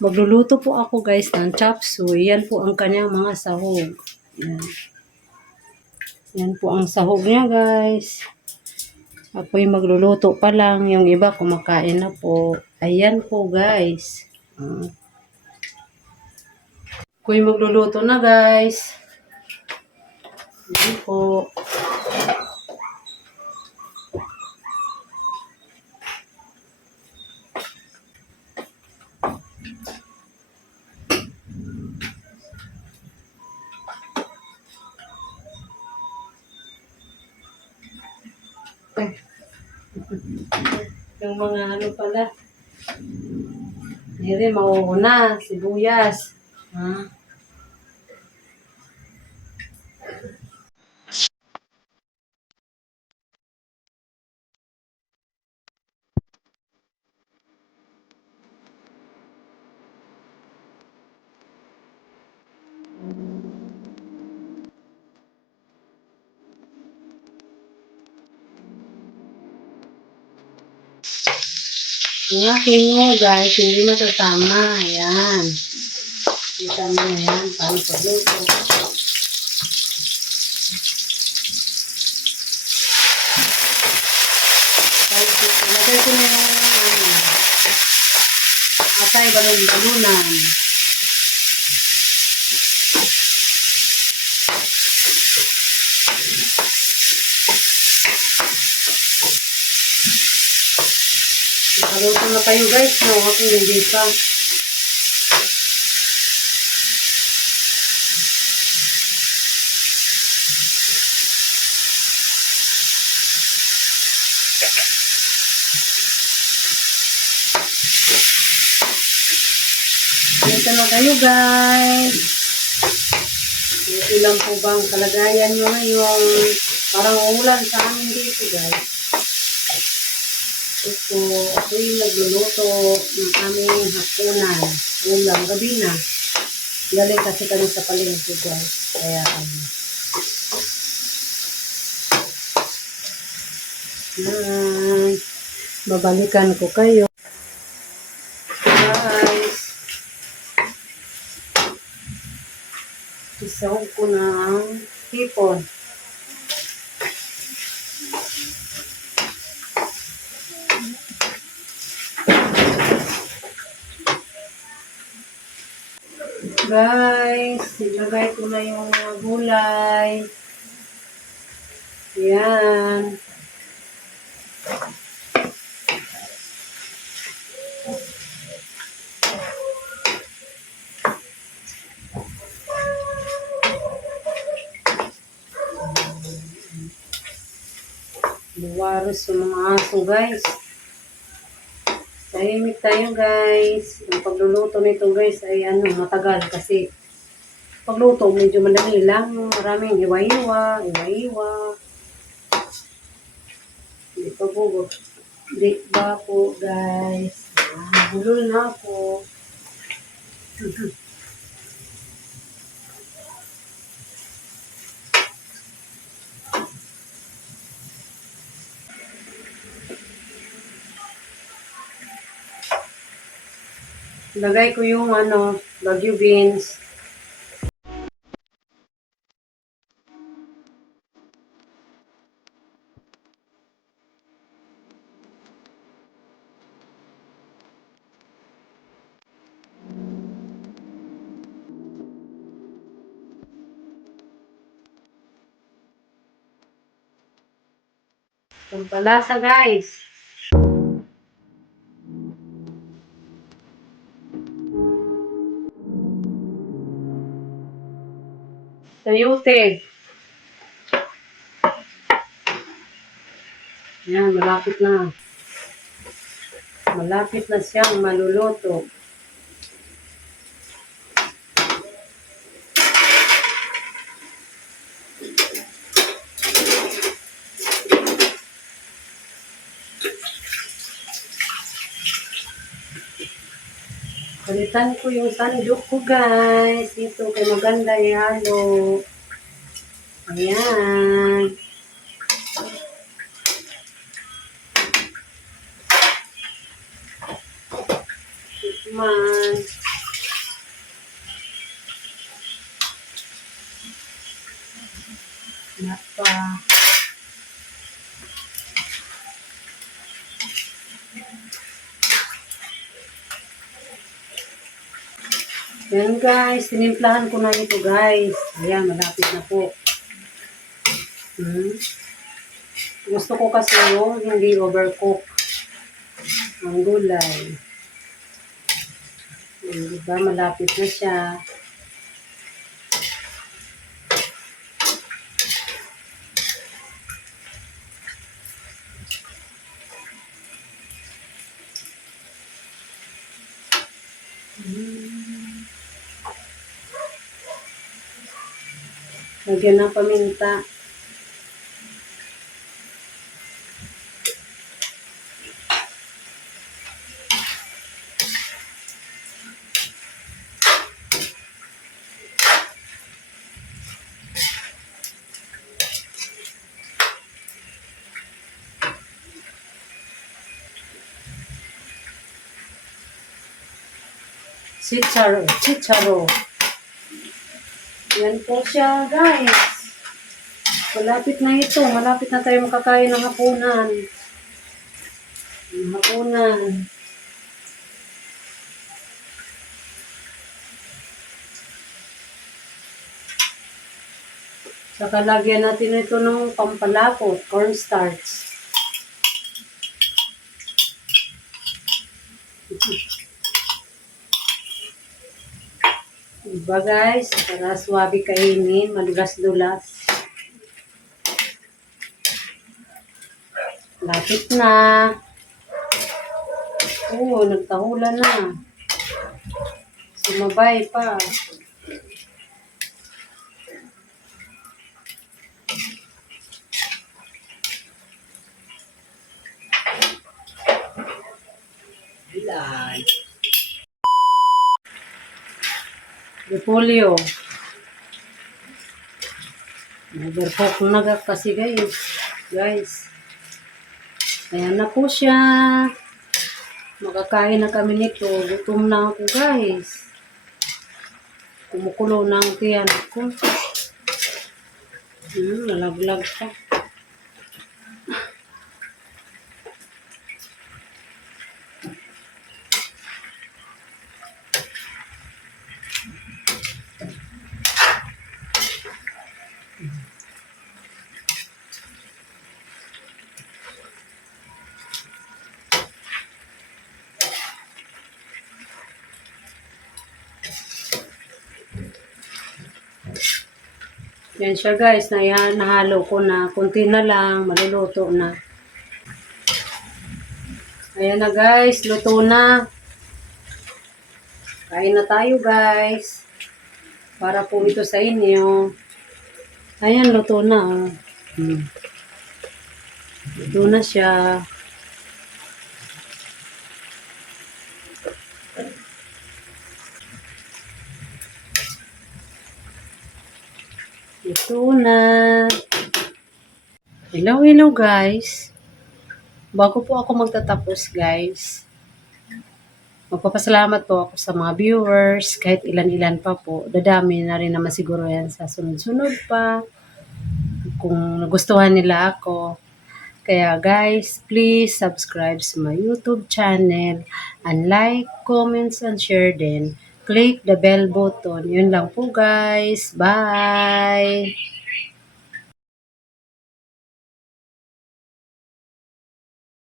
Magluluto po ako guys ng chop suey. Yan po ang kanyang mga sahog. Yan. Yan po ang sahog niya guys. Ako'y magluluto pa lang. Yung iba kumakain na po. Ayan po guys. Ah. Ako'y magluluto na guys. Yan po. Yung mga ano pala. Hindi, mauuna. Sibuyas. Ha? Yung aking mo, guys, hindi matatama. Ayan. Kita mo na yan. Paano pagluto. Guys, ilagay ko na yung ano, atay balon-balunan. Nakaluto na kayo guys, no? Ako hindi pa. Dito na kayo guys. Ito lang po bang kalagayan nyo ngayon? Parang ulan sa amin dito guys. Ito, ako yung nagluluto ng aming hapunan. Ulam, gabi na. Galing kasi kami sa palengke guys. Kaya ano. Yan. Babalikan ko kayo. Guys. Isahog ko ng hipon. Guys, ilagay ko na yung mga gulay. Yan. Luwaros yung mga aso, guys. Tahimik tayo guys. Ang pagluluto nito guys ay ano, matagal kasi pagluto medyo madali lang. Maraming iwa-iwa, iwa-iwa. Hindi pa po. Hindi ba po guys. Ah, bulol na ako. Lagay ko yung ano, bagyo beans. Pampalasa guys. Sayote. Yan, malapit na. Malapit na siyang maluluto. Palitan ko yung sandok ko, guys. Ito, kay maganda ihalo. Ayan. Man. Napa. Yan guys, tinimplahan ko na ito guys. Ayan, malapit na po. Hmm. Gusto ko kasi yung hindi overcook ang gulay. Yan, diba? Malapit na siya. Lagyan ng paminta. Chicharo. Chicharo. Yan po siya, guys. Malapit na ito. Malapit na tayo makakain ng hapunan. Ng hapunan. Saka lagyan natin ito ng pampalapot, cornstarch. Diba guys? Para swabe kainin, madulas-dulas. Lapit na. Oo, nagtahulan na. Sumabay pa. Repolyo. Overcook na kasi guys. Guys. Ayan na po siya. Makakain na kami nito. Gutom na ako guys. Kumukulo na ang tiyan ko. Hmm, nalaglag pa. Yan siya guys, na nahalo ko na. Kunti na lang, maluluto na. Ayan na guys, luto na. Kain na tayo guys. Para po ito sa inyo. Ayan, luto na. Oh. Hmm. Luto na siya. Na. Hello, hello guys. Bago po ako magtatapos guys, magpapasalamat po ako sa mga viewers, kahit ilan-ilan pa po. Dadami na rin naman siguro yan sa sunod-sunod pa. Kung nagustuhan nila ako. Kaya guys, please subscribe sa my YouTube channel and like, comments, and share din. Click the bell button. Yun lang po guys. Bye!